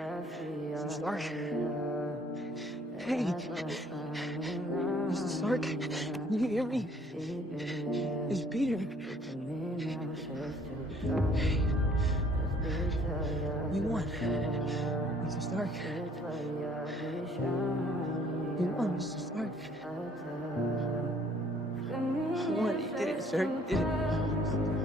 Mr. Stark. Hey, Mr. Stark, can you hear me? It's Peter. We won. Mr. Stark. We won, Mr. Stark. We won. You did it, sir. You did it.